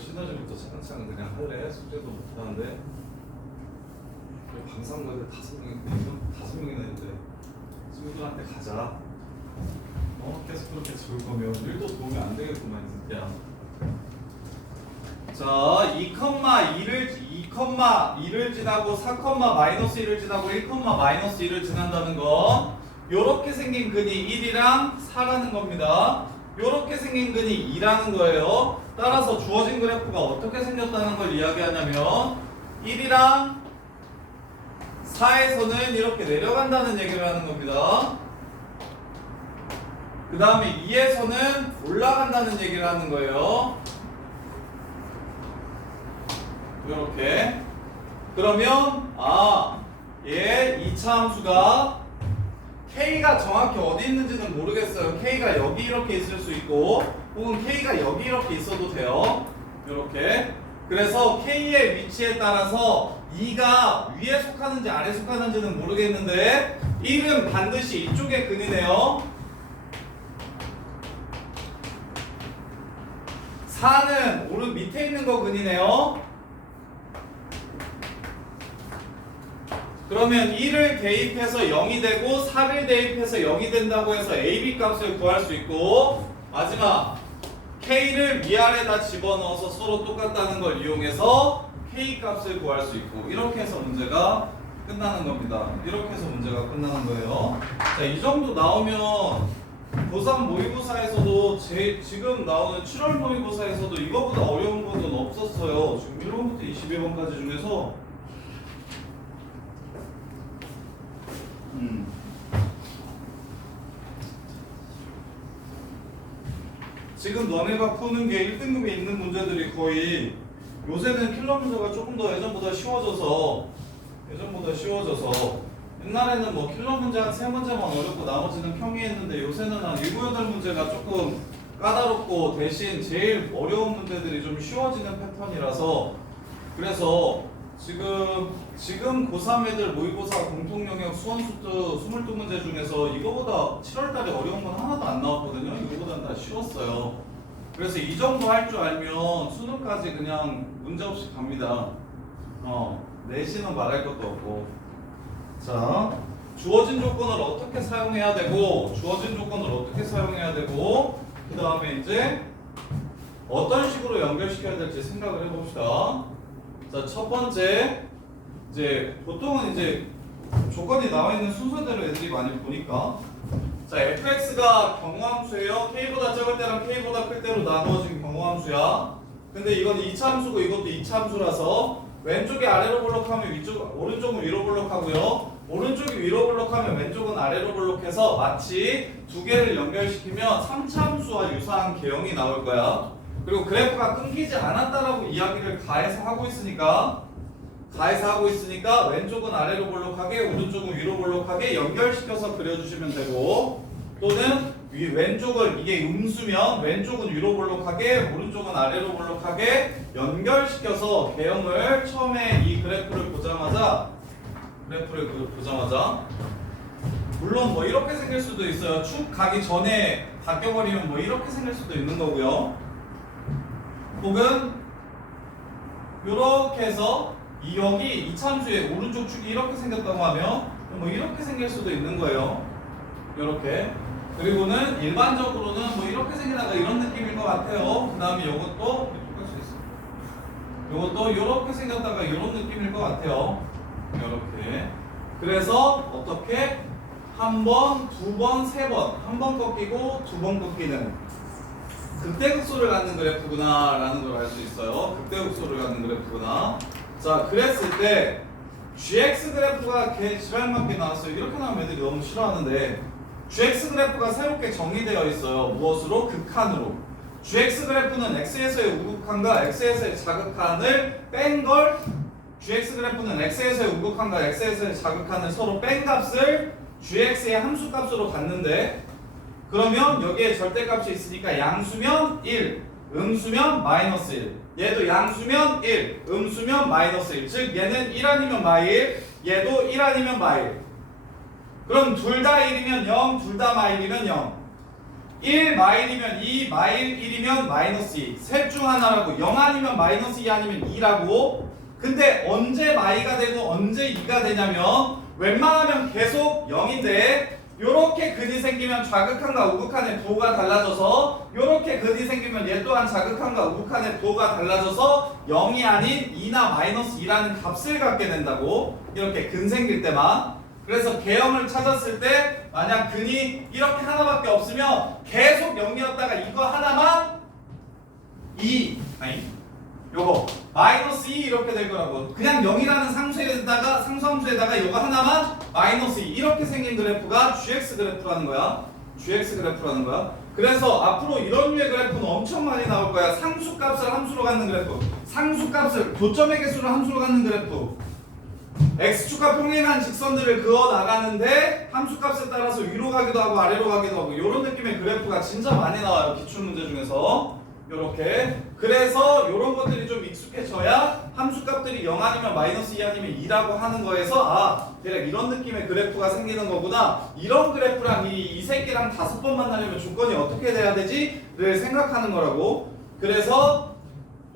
시너지부터 차근차근 그냥 할래? 숙제도 못하는데 방상가들 5명이나 있는데 친구들한테 가자. 계속 그렇게 좋을 거면 일도 도움이 안 되겠구만 진짜. 자, 2,2를 지나고 4, 마이너스 1을 지나고 1, 마이너스 1을 지난다는 건 요렇게 생긴 근이 1이랑 4라는 겁니다. 요렇게 생긴 근이 2라는 거예요. 따라서 주어진 그래프가 어떻게 생겼다는 걸 이야기하냐면 1이랑 4에서는 이렇게 내려간다는 얘기를 하는 겁니다. 그 다음에 2에서는 올라간다는 얘기를 하는 거예요. 이렇게. 그러면 얘 2차 함수가 K가 정확히 어디 있는지는 모르겠어요. K가 여기 이렇게 있을 수 있고 혹은 K가 여기 이렇게 있어도 돼요. 이렇게. 그래서 K의 위치에 따라서 2가 위에 속하는지 아래 속하는지는 모르겠는데 1은 반드시 이쪽의 근이네요. 4는 오른 밑에 있는 거 근이네요. 그러면 1을 대입해서 0이 되고 4를 대입해서 0이 된다고 해서 AB 값을 구할 수 있고 마지막 K를 위아래다 집어넣어서 서로 똑같다는 걸 이용해서 K 값을 구할 수 있고 이렇게 해서 문제가 끝나는 겁니다. 이렇게 해서 문제가 끝나는 거예요. 자, 이 정도 나오면 고3 모의고사에서도 지금 나오는 7월 모의고사에서도 이거보다 어려운 거는 없었어요. 지금 1번부터 22번까지 중에서 지금 너네가 푸는 게 1등급에 있는 문제들이 거의 요새는 킬러 문제가 조금 더 예전보다 쉬워져서 옛날에는 뭐 킬러 문제 한 3문제만 어렵고 나머지는 평이했는데 요새는 한 7, 8문제가 조금 까다롭고 대신 제일 어려운 문제들이 좀 쉬워지는 패턴이라서 그래서 지금 고3 애들 모의고사 공통영역 수원수트 22문제 중에서 이거보다 7월달에 어려운 건 하나도 안 나왔거든요. 이거보다는 다 쉬웠어요. 그래서 이 정도 할 줄 알면 수능까지 그냥 문제없이 갑니다. 내신은 말할 것도 없고. 자, 주어진 조건을 어떻게 사용해야 되고 그 다음에 이제 어떤 식으로 연결시켜야 될지 생각을 해봅시다. 자, 첫 번째 이제 보통은 이제 조건이 나와 있는 순서대로 애들이 많이 보니까 자, fx가 경우함수예요. k보다 작을 때랑 k보다 클 때로 나누어진 경우함수야. 근데 이건 2차 함수고 이것도 2차 함수라서 왼쪽이 아래로 블록하면 오른쪽은 위로 블록하고요. 오른쪽이 위로 블록하면 왼쪽은 아래로 블록해서 마치 두 개를 연결시키면 3차 함수와 유사한 개형이 나올 거야. 그리고 그래프가 끊기지 않았다라고 이야기를 가해서 하고 있으니까 왼쪽은 아래로 볼록하게 오른쪽은 위로 볼록하게 연결시켜서 그려주시면 되고 또는 왼쪽을 이게 음수면 왼쪽은 위로 볼록하게 오른쪽은 아래로 볼록하게 연결시켜서 개형을 처음에 이 그래프를 보자마자 물론 뭐 이렇게 생길 수도 있어요. 쭉 가기 전에 바뀌어버리면 뭐 이렇게 생길 수도 있는 거고요. 혹은 이렇게 해서 여기 이참수의 오른쪽 축이 이렇게 생겼다고 하면 뭐 이렇게 생길 수도 있는 거예요. 이렇게. 그리고는 일반적으로는 뭐 이렇게 생기다가 이런 느낌일 것 같아요. 그 다음에 이것도 똑같이 있어요. 이것도 이렇게 생겼다가 이런 느낌일 것 같아요. 이렇게. 그래서 어떻게? 한 번, 두 번, 세 번. 한 번 꺾이고 두 번 꺾이는 극대극소를 갖는 그래프구나 라는 걸 알 수 있어요. 극대극소를 갖는 그래프구나. 자, 그랬을 때 GX 그래프가 개 지랄맞게 나왔어요. 이렇게 나오면 애들이 너무 싫어하는데 GX 그래프가 새롭게 정의되어 있어요. 무엇으로? 극한으로. GX 그래프는 X에서의 우극한과 X에서의 자극한을 뺀 걸, GX 그래프는 X에서의 우극한과 X에서의 자극한을 서로 뺀 값을 GX의 함수값으로 갖는데, 그러면 여기에 절대값이 있으니까 양수면 1, 음수면 마이너스 1. 얘도 양수면 1, 음수면 마이너스 1. 즉 얘는 1 아니면 마일, 얘도 1 아니면 마일. 그럼 둘 다 1이면 0, 둘 다 마일이면 0. 1 마일이면 2, 마일 1이면 마이너스 2. 셋 중 하나라고. 0 아니면 마이너스 2 아니면 2라고. 근데 언제 마이가 되고 언제 2가 되냐면 웬만하면 계속 0인데 요렇게 근이 생기면 좌극한과 우극한의 부호가 달라져서, 요렇게 근이 생기면 얘 또한 좌극한과 우극한의 부호가 달라져서 0이 아닌 2나 마이너스 2라는 값을 갖게 된다고. 이렇게 근 생길 때만. 그래서 개형을 찾았을 때 만약 근이 이렇게 하나밖에 없으면 계속 0이었다가 이거 하나만 2, 아니 요거 마이너스 2 이렇게 될 거라고. 그냥 0이라는 상수함수에다가 요거 하나만 마이너스 2 이렇게 생긴 그래프가 GX 그래프라는 거야. GX 그래프라는 거야. 그래서 앞으로 이런 류의 그래프는 엄청 많이 나올 거야. 상수값을 함수로 갖는 그래프, 상수값을 교점의 개수를 함수로 갖는 그래프, X축과 평행한 직선들을 그어 나가는데 함수값에 따라서 위로 가기도 하고 아래로 가기도 하고 이런 느낌의 그래프가 진짜 많이 나와요. 기출문제 중에서. 요렇게. 그래서 요런 것들이 좀 익숙해져야 함수값들이 0 아니면 마이너스 2 아니면 2라고 하는 거에서 아, 대략 이런 느낌의 그래프가 생기는 거구나. 이런 그래프랑 이 새끼랑 5번 만나려면 조건이 어떻게 돼야 되지?를 생각하는 거라고. 그래서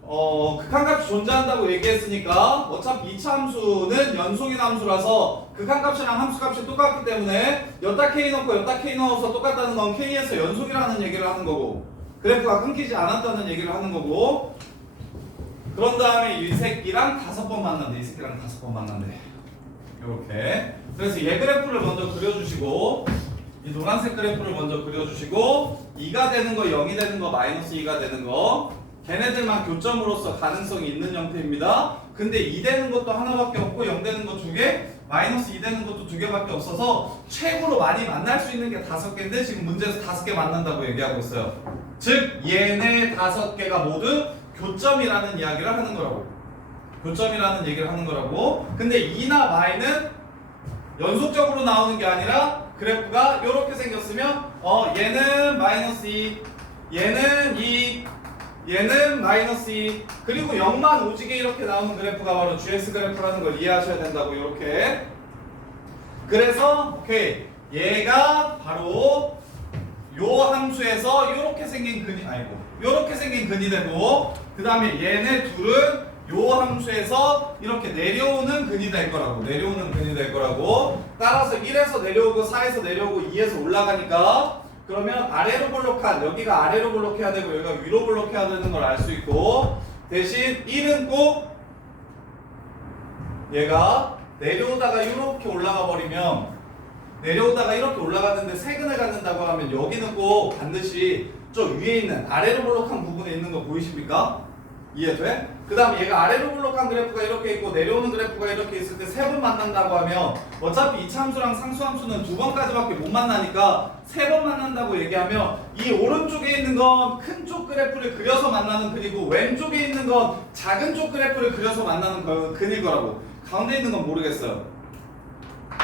극한값이 존재한다고 얘기했으니까 어차피 2차 함수는 연속인 함수라서 극한값이랑 함수값이 똑같기 때문에 여따 K 넣고 여따 K 넣어서 똑같다는 건 K에서 연속이라는 얘기를 하는 거고, 그래프가 끊기지 않았다는 얘기를 하는 거고, 그런 다음에 이 새끼랑 5번 만난대. 이 새끼랑 5번 만난대. 이렇게. 그래서 얘 그래프를 먼저 그려주시고, 이 노란색 그래프를 먼저 그려주시고, 2가 되는 거, 0이 되는 거, 마이너스 2가 되는 거, 걔네들만 교점으로서 가능성이 있는 형태입니다. 근데 2 되는 것도 하나밖에 없고 0 되는 거 2개, 마이너스 2 되는 것도 2개밖에 없어서 최고로 많이 만날 수 있는 게 5개인데 지금 문제에서 5개 만난다고 얘기하고 있어요. 즉 얘네 5개가 모두 교점이라는 이야기를 하는 거라고. 교점이라는 얘기를 하는 거라고. 근데 2나 마이는 연속적으로 나오는 게 아니라 그래프가 이렇게 생겼으면 얘는 마이너스 2, 얘는 2, 얘는 마이너스 2, 그리고 0만 오지게 이렇게 나오는 그래프가 바로 GX 그래프라는 걸 이해하셔야 된다고. 이렇게. 그래서 오케이, 얘가 바로 요 함수에서 요렇게 생긴 근이, 아이고, 요렇게 생긴 근이 되고, 그 다음에 얘네 둘은 요 함수에서 이렇게 내려오는 근이 될 거라고. 내려오는 근이 될 거라고. 따라서 1에서 내려오고 4에서 내려오고 2에서 올라가니까, 그러면 아래로 볼록한, 여기가 아래로 볼록해야 되고 여기가 위로 볼록해야 되는 걸 알 수 있고, 대신 1은 꼭 얘가 내려오다가 이렇게 올라가 버리면, 내려오다가 이렇게 올라가는데 세근을 갖는다고 하면 여기는 꼭 반드시 저 위에 있는 아래로 볼록한 부분에 있는 거 보이십니까? 이해돼? 그 다음에 얘가 아래로 볼록한 그래프가 이렇게 있고 내려오는 그래프가 이렇게 있을 때 3번 만난다고 하면 어차피 2차 함수랑 상수함수는 2번까지밖에 못 만나니까 3번 만난다고 얘기하면 이 오른쪽에 있는 건 큰 쪽 그래프를 그려서 만나는 근이고 왼쪽에 있는 건 작은 쪽 그래프를 그려서 만나는 근일 거라고. 가운데 있는 건 모르겠어요.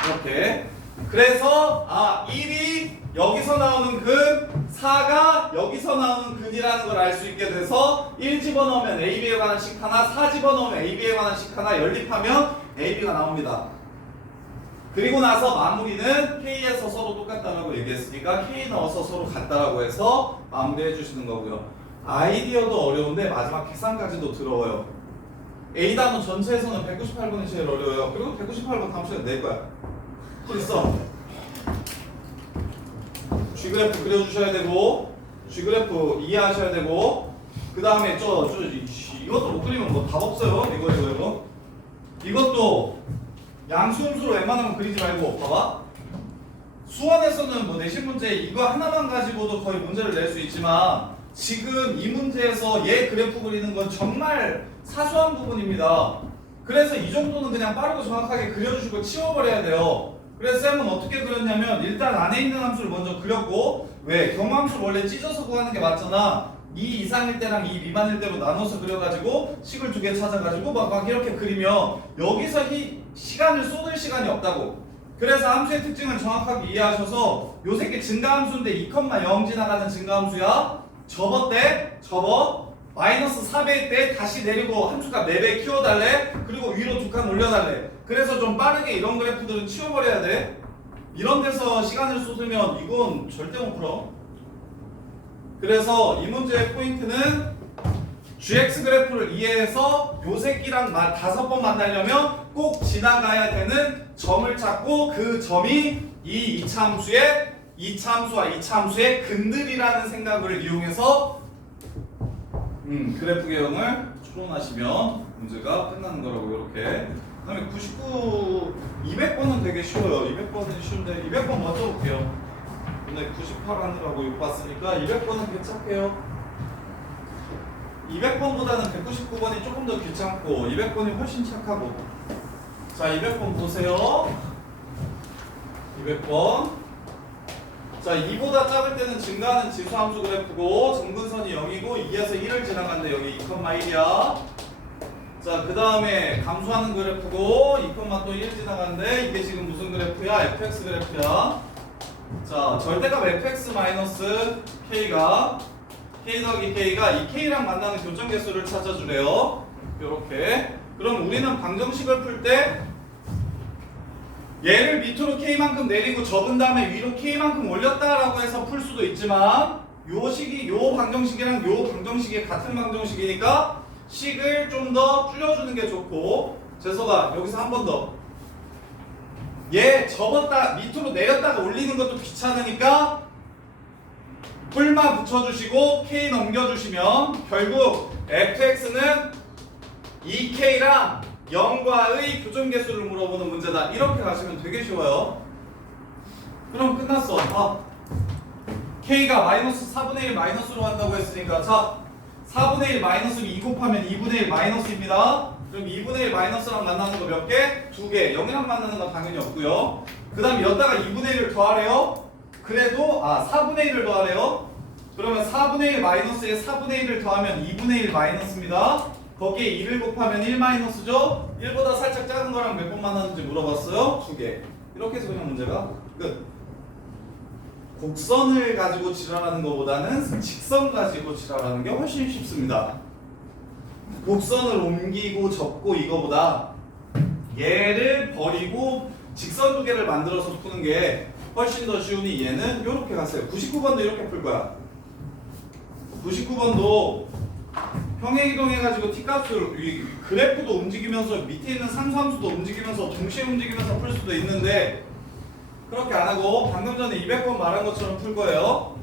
이렇게. 그래서 1이 여기서 나오는 근, 4가 여기서 나오는 근이라는 걸 알 수 있게 돼서 1 집어넣으면 AB에 관한 식 하나, 4 집어넣으면 AB에 관한 식 하나, 연립하면 AB가 나옵니다. 그리고 나서 마무리는 K에서 서로 똑같다라고 얘기했으니까 K 넣어서 서로 같다라고 해서 마무리해 주시는 거고요. 아이디어도 어려운데 마지막 계산까지도 들어와요. A 단원 전체에서는 198번이 제일 어려워요. 그리고 198번 다음 시간에 낼 거야. 또 있어. G그래프 그려주셔야 되고, G그래프 이해하셔야 되고, 그 다음에 이것도 못 그리면 뭐 답 없어요. 이것도 양수음수로 웬만하면 그리지 말고 봐봐. 수원에서는 뭐 내신 문제 이거 하나만 가지고도 거의 문제를 낼 수 있지만 지금 이 문제에서 얘 그래프 그리는 건 정말 사소한 부분입니다. 그래서 이 정도는 그냥 빠르고 정확하게 그려주시고 치워버려야 돼요. 그래서 쌤은 어떻게 그렸냐면 일단 안에 있는 함수를 먼저 그렸고 왜? 경함수를 원래 찢어서 구하는 게 맞잖아. 2 이상일 때랑 2 미만일 때로 나눠서 그려가지고 식을 두 개 찾아가지고 막 이렇게 그리면 여기서 시간을 쏟을 시간이 없다고. 그래서 함수의 특징을 정확하게 이해하셔서 요 새끼 증가함수인데 2,0 지나가는 증가함수야. 접어 마이너스 4배일 때 다시 내리고 함수값 4배 키워달래. 그리고 위로 2칸 올려달래. 그래서 좀 빠르게 이런 그래프들은 치워버려야 돼. 이런 데서 시간을 쏟으면 이건 절대 못 풀어. 그래서 이 문제의 포인트는 GX 그래프를 이해해서 요 새끼랑 5번 만나려면 꼭 지나가야 되는 점을 찾고 그 점이 이 2차 함수와 2차 함수의 근들이라는 생각을 이용해서 그래프 개형을 추론하시면 문제가 끝나는 거라고. 이렇게. 그다음에 200번은 되게 쉬워요. 200번은 쉬운데 200번 먼저 볼게요. 근데 98 하느라고 6 봤으니까 200번은 괜찮게요. 200번보다는 199번이 조금 더 귀찮고 200번이 훨씬 착하고. 자, 200번 보세요. 200번. 자, 2보다 작을 때는 증가하는 지수함수 그래프고 점근선이 0이고 2에서 1을 지나가는데 여기 2,1이야. 자, 그 다음에 감소하는 그래프고 2,1 지나가는데 이게 지금 무슨 그래프야? fx 그래프야. 자, 절대값 fx 마이너스 k가 k 더하기 k가 이 k랑 만나는 교점 개수를 찾아주래요. 요렇게. 그럼 우리는 방정식을 풀 때 얘를 밑으로 k만큼 내리고 접은 다음에 위로 k만큼 올렸다라고 해서 풀 수도 있지만 요 방정식이랑 요 방정식이 같은 방정식이니까 식을 좀 더 줄여주는 게 좋고. 재석아, 여기서 한 번 더. 얘 접었다 밑으로 내렸다가 올리는 것도 귀찮으니까 뿔만 붙여주시고 k 넘겨주시면 결국 fx는 2k랑 0과의 교점계수를 물어보는 문제다. 이렇게 가시면 되게 쉬워요. 그럼 끝났어. k가 마이너스 4분의 1 마이너스로 한다고 했으니까 자 4분의 1 마이너스를 2 곱하면 2분의 1 마이너스입니다. 그럼 2분의 1 마이너스랑 만나는 거 몇 개? 2개. 0이랑 만나는 건 당연히 없고요. 그 다음 여기다가 2분의 1을 더하래요. 그래도 4분의 1을 더하래요. 그러면 4분의 1 마이너스에 4분의 1을 더하면 2분의 1 마이너스입니다. 거기에 1을 곱하면 1 마이너스죠. 1보다 살짝 작은 거랑 몇 번 만나는지 물어봤어요. 2개. 이렇게 해서 그냥 문제가 끝. 곡선을 가지고 지랄하는 것보다는 직선 가지고 지랄하는 게 훨씬 쉽습니다. 곡선을 옮기고 접고 이거보다 얘를 버리고 직선 2개를 만들어서 푸는 게 훨씬 더 쉬우니 얘는 이렇게 갔어요. 99번도 이렇게 풀 거야. 99번도 평행이동해가지고 t값을 이 그래프도 움직이면서 밑에 있는 상수함수도 움직이면서 동시에 움직이면서 풀 수도 있는데 그렇게 안 하고 방금 전에 200번 말한 것처럼 풀 거예요.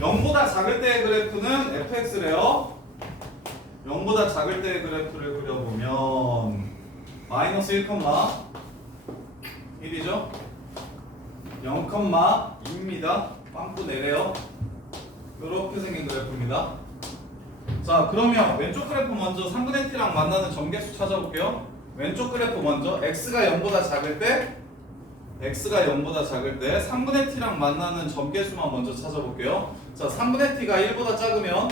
0보다 작을 때의 그래프는 fx래요. 0보다 작을 때의 그래프를 그려보면 마이너스 1,1이죠. 0,2입니다. 빵꾸 내래요. 이렇게 생긴 그래프입니다. 자, 그러면 왼쪽 그래프 먼저 3분의 t랑 만나는 점계수 찾아볼게요. 왼쪽 그래프 먼저 x가 0보다 작을 때 3분의 t랑 만나는 점계수만 먼저 찾아볼게요. 자, 3분의 t가 1보다 작으면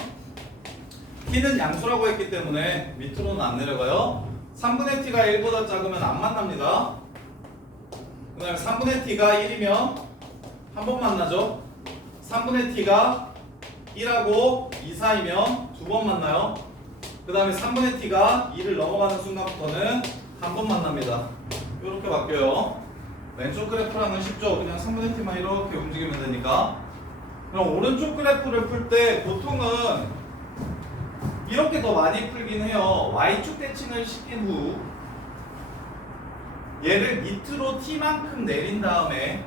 t는 양수라고 했기 때문에 밑으로는 안 내려가요. 3분의 t가 1보다 작으면 안 만납니다. 그 다음에 3분의 t가 1이면 한 번 만나죠. 3분의 t가 1하고 2 사이면 두 번 만나요. 그 다음에 3분의 t가 2를 넘어가는 순간부터는 한 번 만납니다. 이렇게 바뀌어요. 왼쪽 그래프랑은 쉽죠. 그냥 3분의 t만 이렇게 움직이면 되니까. 그럼 오른쪽 그래프를 풀 때 보통은 이렇게 더 많이 풀긴 해요. y축 대칭을 시킨 후 얘를 밑으로 t만큼 내린 다음에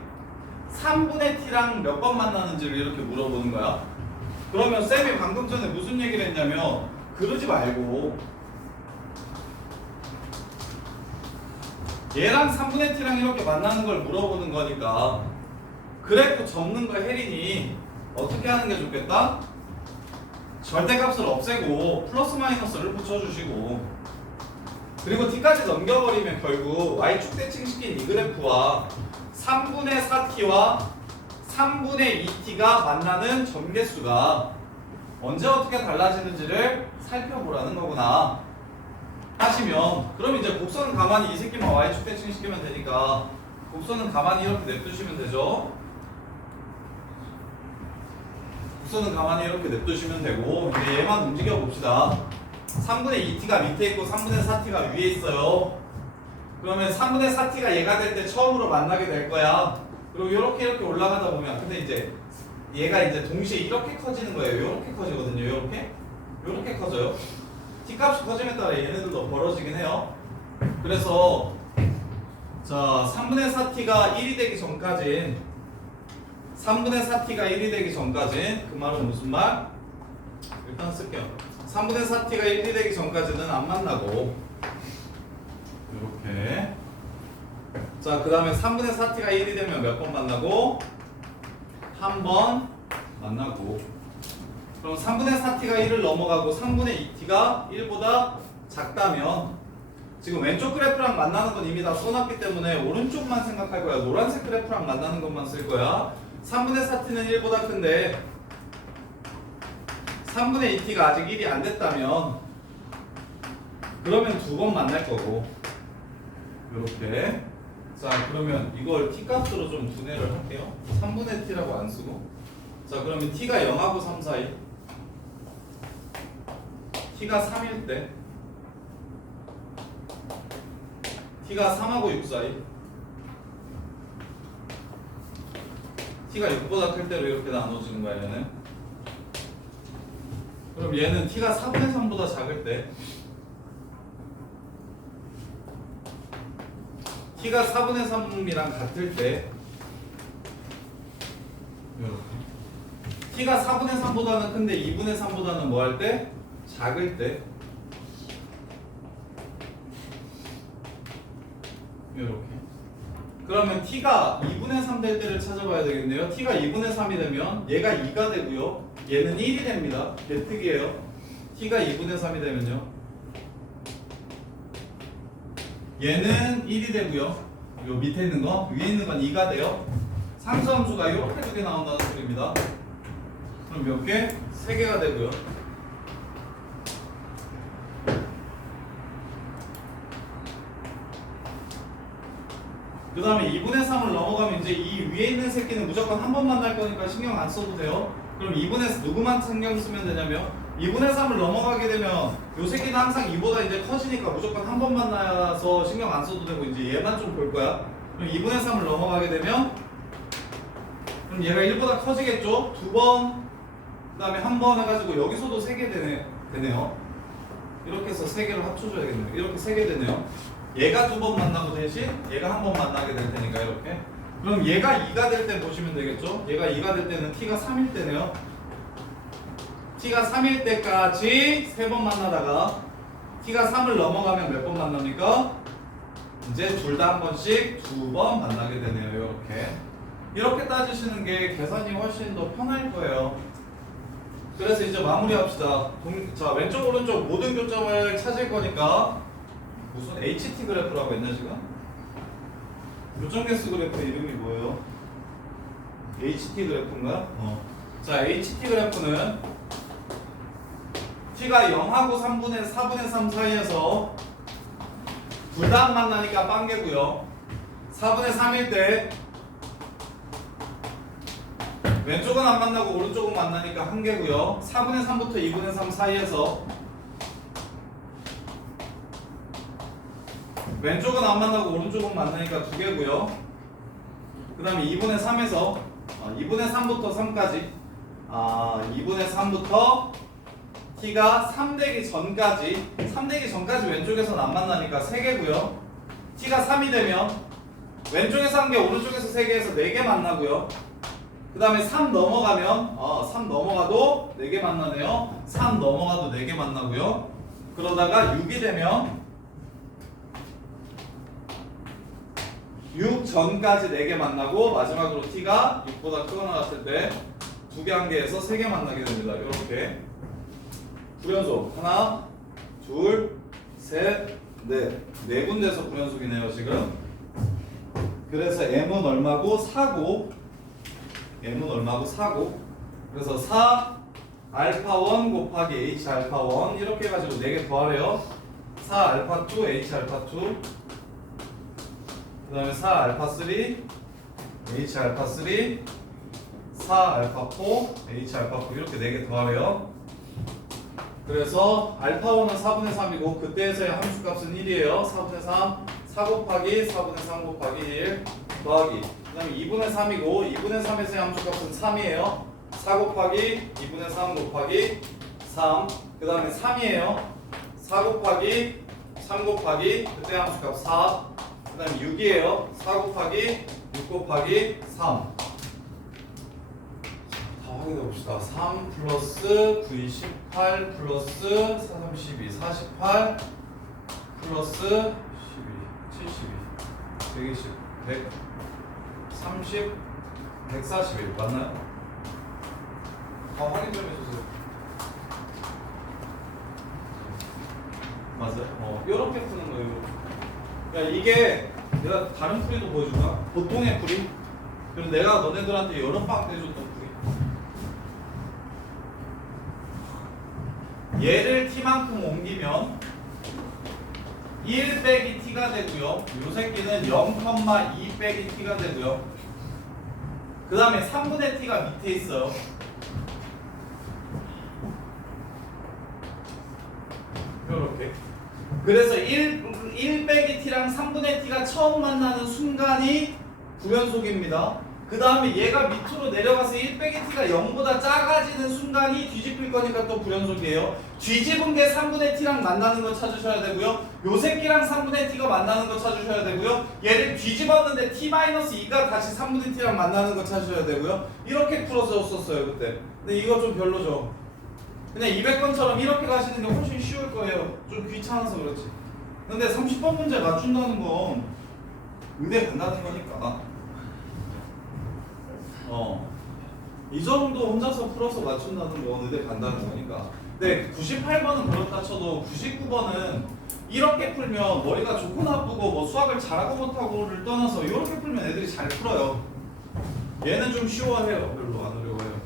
3분의 t랑 몇 번 만나는지를 이렇게 물어보는 거야. 그러면 쌤이 방금 전에 무슨 얘기를 했냐면 그러지 말고 얘랑 3분의 t랑 이렇게 만나는 걸 물어보는 거니까 그래프 접는 거 혜린이 어떻게 하는 게 좋겠다? 절대값을 없애고 플러스 마이너스를 붙여주시고 그리고 t까지 넘겨버리면 결국 y축 대칭시킨 이 그래프와 3분의 4t와 3분의 2t가 만나는 점개수가 언제 어떻게 달라지는지를 살펴보라는 거구나 하시면 그럼 이제 곡선은 가만히 이 새끼만 y축 대칭시키면 되니까 곡선은 가만히 이렇게 냅두시면 되죠. 곡선은 가만히 이렇게 냅두시면 되고 이제 얘만 움직여 봅시다. 3분의 2t가 밑에 있고 3분의 4t가 위에 있어요. 그러면 3분의 4t가 얘가 될 때 처음으로 만나게 될 거야. 그리고 이렇게 올라가다 보면 근데 이제 얘가 이제 동시에 이렇게 커지는 거예요. 이렇게 커지거든요. 이렇게 커져요. t값이 커짐에 따라 얘네들도 벌어지긴 해요. 그래서 자 3분의 4t가 1이 되기 전까진 3분의 4t가 1이 되기 전까진 그 말은 무슨 말? 일단 쓸게요. 3분의 4t가 1이 되기 전까지는 안 만나고 이렇게 자 그 다음에 3분의 4t가 1이 되면 몇 번 만나고? 한 번 만나고 그럼 3분의 4t가 1을 넘어가고 3분의 2t가 1보다 작다면 지금 왼쪽 그래프랑 만나는 건 이미 다 써놨기 때문에 오른쪽만 생각할 거야. 노란색 그래프랑 만나는 것만 쓸 거야. 3분의 4t는 1보다 큰데 3분의 2t가 아직 1이 안 됐다면 그러면 두 번 만날 거고 이렇게 자 그러면 이걸 t값으로 좀 분해를 할게요. 3분의 t라고 안 쓰고 자 그러면 t가 0하고 3 사이 t가 3일 때 t가 3하고 6 사이 t가 6보다 클 때로 이렇게 나눠지는 거야 얘는. 그럼 얘는 t가 4분의 3보다 작을 때 t가 4분의 3이랑 같을 때 이렇게 t가 4분의 3보다는 큰데 2분의 3보다는 뭐 할 때? 작을 때 이렇게 그러면 t가 2분의 3 될 때를 찾아봐야 되겠네요. t가 2분의 3이 되면 얘가 2가 되고요. 얘는 1이 됩니다. 개특이에요. t가 2분의 3이 되면요. 얘는 1이 되고요. 요 밑에 있는 거, 위에 있는 건 2가 돼요. 상수함수가 이렇게 두 개 나온다는 소리입니다. 그럼 몇 개? 3개가 되고요. 그 다음에 2분의 3을 넘어가면 이제 이 위에 있는 새끼는 무조건 한 번 만날 거니까 신경 안 써도 돼요. 그럼 2분의 누구만 신경 쓰면 되냐면 2분의 3을 넘어가게 되면 요 새끼는 항상 2보다 이제 커지니까 무조건 한 번 만나서 신경 안 써도 되고 이제 얘만 좀 볼 거야. 그럼 2분의 3을 넘어가게 되면 그럼 얘가 1보다 커지겠죠? 두 번, 그 다음에 한 번 해가지고 여기서도 3개 되네요. 이렇게 해서 3개를 합쳐줘야겠네요. 이렇게 3개 되네요. 얘가 두 번 만나고 대신 얘가 한 번 만나게 될 테니까 이렇게. 그럼 얘가 2가 될 때 보시면 되겠죠? 얘가 2가 될 때는 t가 3일 때네요. t가 3일 때까지 3번 만나다가 t가 3을 넘어가면 몇 번 만납니까? 이제 둘 다 한 번씩 2번 만나게 되네요. 이렇게 따지시는 게 계산이 훨씬 더 편할 거예요. 그래서 이제 마무리합시다. 자 왼쪽 오른쪽 모든 교점을 찾을 거니까 무슨 HT 그래프라고 했나 지금? 교점개수 그래프 이름이 뭐예요? HT 그래프인가? 자 HT 그래프는 t가 0하고 4분의 3 사이에서 둘 다 안 만나니까 빵개고요. 4분의 3일 때 왼쪽은 안 만나고 오른쪽은 만나니까 한 개고요. 4분의 3부터 2분의 3 사이에서 왼쪽은 안 만나고 오른쪽은 만나니까 두 개고요. 그 다음에 2분의 3에서 2분의 3부터 3까지 2분의 3부터 t가 3 되기 전까지 왼쪽에서는 안 만나니까 3개고요. t가 3이 되면 왼쪽에서 1개 오른쪽에서 3개에서 4개 만나고요. 그 다음에 3 넘어가면 3 넘어가도 4개 만나네요. 3 넘어가도 4개 만나고요. 그러다가 6이 되면 6 전까지 4개 만나고 마지막으로 t가 6보다 크거나 같을 때 2개 한 개에서 3개 만나게 됩니다. 이렇게 불연속 하나, 둘, 셋, 넷. 4군데서 불연속이네요 지금. 그래서 m은 얼마고 4고 m은 얼마고 4고 그래서 4 알파1 곱하기 h 알파1 이렇게 해가지고 4개 더하래요. 4 알파2 h 알파2 그 다음에 4 알파3 h 알파3 4 알파4 h 알파4 이렇게 4개 더하래요. 그래서 알파1은 4분의 3이고 그때에서의 함수값은 1이에요. 4분의 3 4 곱하기 4분의 3 곱하기 1 더하기 그 다음에 2분의 3이고 2분의 3에서의 함수값은 3이에요. 4 곱하기 2분의 3 곱하기 3 그 다음에 3이에요. 4 곱하기 3 곱하기 그때 함수값 4 그 다음에 6이에요. 4 곱하기 6 곱하기 3 다 확인해 봅시다. 3 플러스 9, 18 플러스 4, 32, 48 플러스 12, 72, 120, 130, 141 맞나요? 확인 좀 해주세요. 맞아요? 이렇게 푸는 거예요. 그러니까 이게 내가 다른 풀이도 보여줄까? 보통의 풀이 그리고 내가 너네들한테 여름방학 때 해줬던 풀이 얘를 t만큼 옮기면 1 빼기 t가 되고요. 요 새끼는 0,2 빼기 t가 되고요. 그 다음에 3분의 t가 밑에 있어요. 이렇게. 그래서 1 빼기 t랑 3분의 t가 처음 만나는 순간이 불연속입니다. 그 다음에 얘가 밑으로 내려가서 1 빼기 t가 0보다 작아지는 순간이 뒤집힐 거니까 또 불연속이에요. 뒤집은 게 3분의 t랑 만나는 거 찾으셔야 되고요. 요 새끼랑 3분의 t가 만나는 거 찾으셔야 되고요. 얘를 뒤집었는데 t-2가 다시 3분의 t랑 만나는 거 찾으셔야 되고요. 이렇게 풀어서 썼어요 그때. 근데 이거 좀 별로죠. 그냥 200번처럼 이렇게 가시는 게 훨씬 쉬울 거예요. 좀 귀찮아서 그렇지. 근데 30번 문제 맞춘다는 건 의대 간다는 거니까. 이 정도 혼자서 풀어서 맞춘다는 건 의대 간다는 거니까. 근데 98번은 그렇다 쳐도 99번은 이렇게 풀면 머리가 좋고 나쁘고 뭐 수학을 잘하고 못하고를 떠나서 이렇게 풀면 애들이 잘 풀어요. 얘는 좀 쉬워해요. 별로 안 어려워요.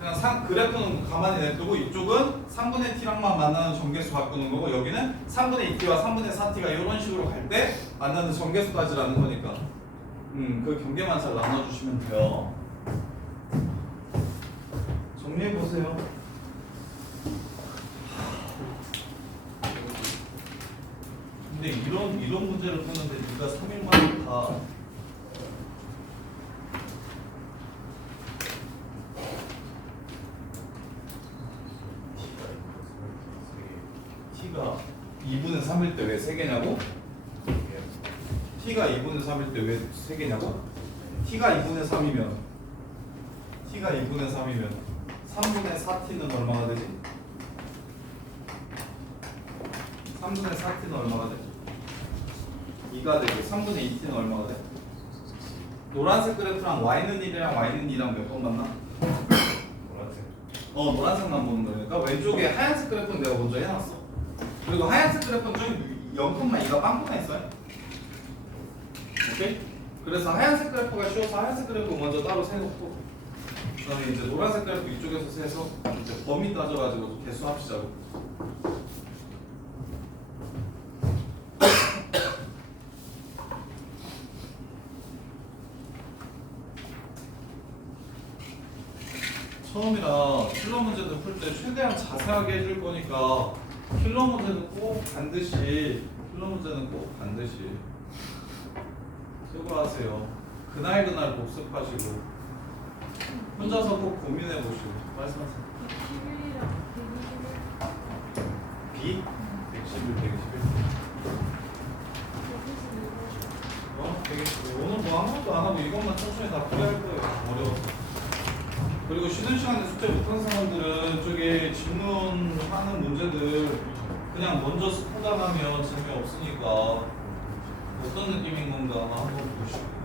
그냥 그래프는 가만히 냅두고 이쪽은 3분의 t랑만 만나는 정계수 바꾸는 거고 여기는 3분의 2t와 3분의 4t가 이런 식으로 갈 때 만나는 정계수 따지라는 거니까 그 경계만 잘 나눠주시면 돼요. 정리해보세요. 근데 이런 문제를 푸는데 네가 3일 만에 다 t가 2분의 3일 때 왜 3개냐고? t가 2분의 3일 때 왜 3개냐고? t가 2분의 3이면 3분의 4t는 얼마가 되지? 3분의 4t는 얼마가 돼? 2가 되고 3분의 2t는 얼마가 돼? 노란색 그래프랑 y는 1이랑 y는 2랑 몇 번 만나? 노란색. 노란색만 보는 거니까 왼쪽에 하얀색 그래프는 내가 먼저 해놨어. 그리고 하얀색 그래프는 저기 0,2가 빵꾸나 있어요. 오케이? 그래서 하얀색 그래프가 쉬워서 하얀색 그래프 먼저 따로 세놓고 그 다음에 이제 노란색 그래프 이쪽에서 세서 이제 범위 따져가지고 개수 합시자고. 처음이라 킬러 문제도 풀 때 최대한 자세하게 해줄 거니까 킬러 문제는 꼭 반드시 수고하세요. 그날 복습하시고 혼자서 꼭 고민해 보시고 말씀하세요. 111이랑 121. B? 111, 121. 121. 오늘 뭐 아무것도 안 하고 이것만 천천히 다 풀이할 거예요. 어려워서. 그리고 쉬는 시간에 숙제 못한 사람들은 저기 질문하는 문제들 그냥 먼저 습하다 가면 재미없으니까 어떤 느낌인 건가 한번 보시고